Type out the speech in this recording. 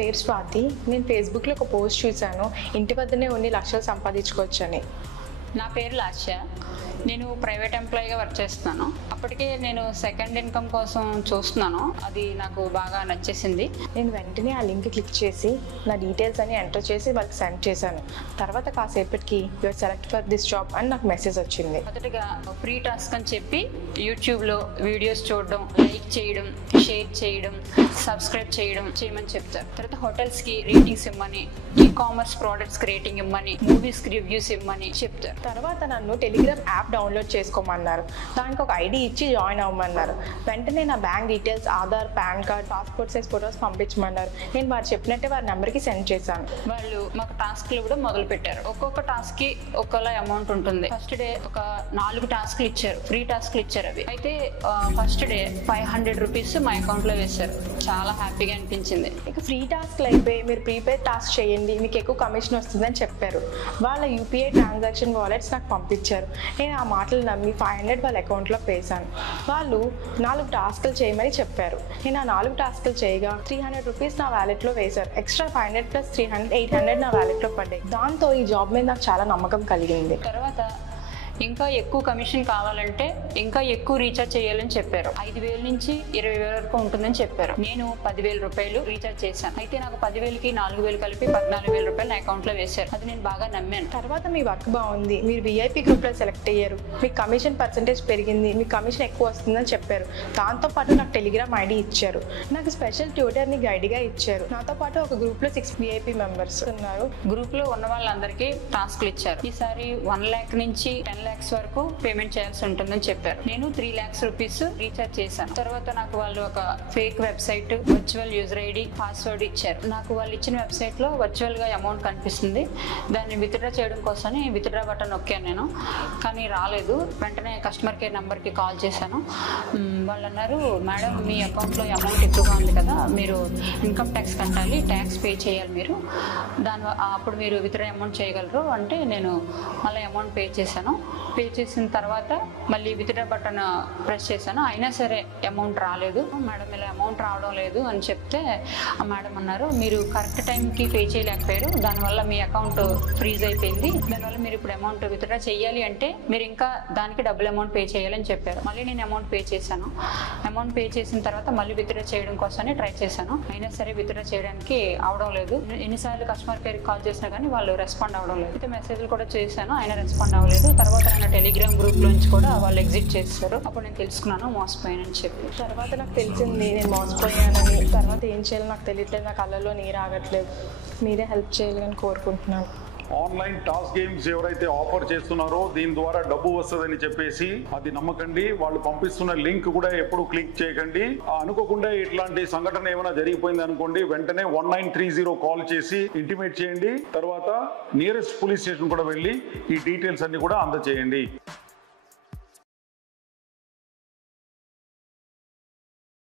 పేరు స్వాతి. నేను ఫేస్బుక్లో ఒక పోస్ట్ చూశాను, ఇంటి వద్దనే ఉండి లక్షలు సంపాదించుకోవచ్చని. నా పేరు లాస్య. నేను ప్రైవేట్ ఎంప్లాయీగా వర్క్ చేస్తున్నాను. అప్పటికే నేను సెకండ్ ఇన్కమ్ కోసం చూస్తున్నాను. అది నాకు బాగా నచ్చేసింది. నేను వెంటనే ఆ లింక్ క్లిక్ చేసి నా డీటెయిల్స్ అన్ని ఎంటర్ చేసి వాళ్ళకి సెండ్ చేశాను. తర్వాత కాసేపటికి you're select for this job అని నాకు మెసేజ్ వచ్చింది. మొదటగా ఫ్రీ టాస్క్ అని చెప్పి యూట్యూబ్లో వీడియోస్ చూడడం, లైక్ చేయడం, షేర్ చేయడం, సబ్స్క్రైబ్ చేయమని చెప్తారు. తర్వాత హోటల్స్కి రేటింగ్స్ ఇమ్మని, ఈ-కామర్స్ ప్రోడక్ట్స్కి రేటింగ్ ఇమ్మని, మూవీస్కి రివ్యూస్ ఇమ్మని చెప్తారు. తర్వాత నన్ను టెలిగ్రామ్ యాప్ డౌన్లోడ్ చేసుకోమన్నారు. దానికి ఒక ఐడి ఇచ్చి జాయిన్ అవ్వమన్నారు. వెంటనే నా bank details, Aadhaar, PAN card, passport size photos పంపించమన్నారు. నేను వారు చెప్పినట్టే వారి నెంబర్కి సెండ్ చేశాను. వాళ్ళు మాకు టాస్క్లు కూడా మొదలు పెట్టారు. ఒక్కొక్క టాస్క్కి ఒకలా అమౌంట్ ఉంటుంది. ఫస్ట్ డే ఒక 4 టాస్క్లు ఇచ్చారు, ఫ్రీ టాస్క్లు ఇచ్చారు. అవి అయితే ఫస్ట్ డే 500 రూపీస్ మా అకౌంట్లో వేశారు. చాలా హ్యాపీగా అనిపించింది. ఇక ఫ్రీ టాస్క్లు అయిపోయి మీరు ప్రీపెయిడ్ టాస్క్ చేయండి, మీకు ఎక్కువ కమిషన్ వస్తుందని చెప్పారు. వాళ్ళ యూపీఐ ట్రాన్సాక్షన్ వాలెట్స్ నాకు పంపించారు. నేను ఆ మాటలు నమ్మి 500 వాళ్ళ అకౌంట్లో వేశాను. వాళ్ళు 4 టాస్క్లు చేయమని చెప్పారు. నేను ఆ 4 టాస్క్లు చేయగా 300 రూపీస్ నా వ్యాలెట్లో వేశారు. ఎక్స్ట్రా 500 ప్లస్ 300 800 నా వ్యాలెట్లో పడ్డాయి. దాంతో ఈ జాబ్ మీద నాకు చాలా నమ్మకం కలిగింది. తర్వాత ఇంకా ఎక్కువ కమిషన్ కావాలంటే ఇంకా ఎక్కువ రీఛార్జ్ చేయాలని చెప్పారు. 5,000 నుంచి 20,000 వరకు ఉంటుందని చెప్పారు. నేను 10,000 రూపాయలు రీఛార్జ్ చేశాను. అయితే నాకు 10,000కి 4,000 కలిపి 14,000 రూపాయలు నా అకౌంట్లో వేశారు. అది నేను బాగా నమ్మాను. తర్వాత మీ వర్క్ బాగుంది, మీరు విఐపీ గ్రూప్లో సెలెక్ట్ అయ్యారు, మీకు కమిషన్ పర్సెంటేజ్ పెరిగింది, మీకు కమిషన్ ఎక్కువ వస్తుందని చెప్పారు. దాంతోపాటు నాకు టెలిగ్రామ్ ఐడి ఇచ్చారు. నాకు స్పెషల్ ట్యూటర్ని గైడ్గా ఇచ్చారు. నాతో పాటు ఒక గ్రూప్లో 6 విఐపీ మెంబర్స్ ఉన్నారు. గ్రూప్లో ఉన్న వాళ్ళందరికీ టాస్క్లు ఇచ్చారు. ఈసారి 1 lakh నుంచి 10 lakhs వరకు పేమెంట్ చేయాల్సి ఉంటుందని చెప్పారు. నేను 3 lakhs రూపీస్ రీఛార్జ్ చేశాను. తర్వాత నాకు వాళ్ళు ఒక fake website, virtual user ID, password ఇచ్చారు. నాకు వాళ్ళు ఇచ్చిన వెబ్సైట్లో వర్చువల్గా అమౌంట్ కనిపిస్తుంది. దాన్ని విత్డ్రా చేయడం కోసమని విత్డ్రా బటన్ నొక్కాను నేను, కానీ రాలేదు. వెంటనే కస్టమర్ కేర్ నెంబర్కి కాల్ చేశాను. వాళ్ళు అన్నారు, మేడం మీ అకౌంట్లో అమౌంట్ ఎక్కువగా ఉంది కదా, మీరు ఇన్కమ్ ట్యాక్స్ కట్టాలి, ట్యాక్స్ పే చేయాలి మీరు, అప్పుడు మీరు విత్డ్రా అమౌంట్ చేయగలరు అంటే నేను మళ్ళీ అమౌంట్ పే చేశాను. పే చేసిన తర్వాత మళ్ళీ విత్డ్రా బటన్ ప్రెస్ చేశాను. అయినా సరే అమౌంట్ రాలేదు. మేడం ఇలా అమౌంట్ రావడం లేదు అని చెప్తే ఆ మేడం అన్నారు, మీరు కరెక్ట్ టైంకి పే చేయలేకపోయారు, దానివల్ల మీ అకౌంట్ ఫ్రీజ్ అయిపోయింది, దానివల్ల మీరు ఇప్పుడు అమౌంట్ విత్డ్రా చేయాలి అంటే మీరు ఇంకా దానికి డబుల్ అమౌంట్ పే చేయాలని చెప్పారు. మళ్ళీ నేను అమౌంట్ పే చేశాను. అమౌంట్ పే చేసిన తర్వాత మళ్ళీ విత్డ్రా చేయడం కోసమని ట్రై చేశాను. అయినా సరే విత్డ్రా చేయడానికి అవడం లేదు. ఎన్నిసార్లు కస్టమర్ కేర్కి కాల్ చేసినా కానీ వాళ్ళు రెస్పాండ్ అవ్వడం లేదు. అయితే మెసేజ్లు కూడా చేశాను, అయినా రెస్పాండ్ అవ్వలేదు. తర్వాత నేను టెలిగ్రామ్ గ్రూప్ నుంచి కూడా వాళ్ళు ఎగ్జిట్ చేస్తారు. అప్పుడు నేను తెలుసుకున్నాను మోసపోయానని చెప్పి. తర్వాత నాకు తెలిసింది నేను మోసపోయానని. తర్వాత ఏం చేయాలో నాకు తెలియట్లేదు, నా కళ్ళలో నీరు ఆగట్లేదు. మీరే హెల్ప్ చేయాలని కోరుకుంటున్నాను. ఆన్లైన్ టాస్క్ గేమ్స్ ఎవరైతే ఆఫర్ చేస్తున్నారో దీని ద్వారా డబ్బు వస్తుందని చెప్పేసి అది నమ్మకండి. వాళ్ళు పంపిస్తున్న లింక్ కూడా ఎప్పుడు క్లిక్ చేయకండి. అనుకోకుండా ఇట్లాంటి సంఘటన ఏమైనా జరిగిపోయింది అనుకోండి, వెంటనే 1930 కాల్ చేసి ఇంటిమేట్ చేయండి. తర్వాత నియరెస్ట్ పోలీస్ స్టేషన్ కూడా వెళ్ళి ఈ డీటెయిల్స్ అన్ని కూడా అందజేయండి.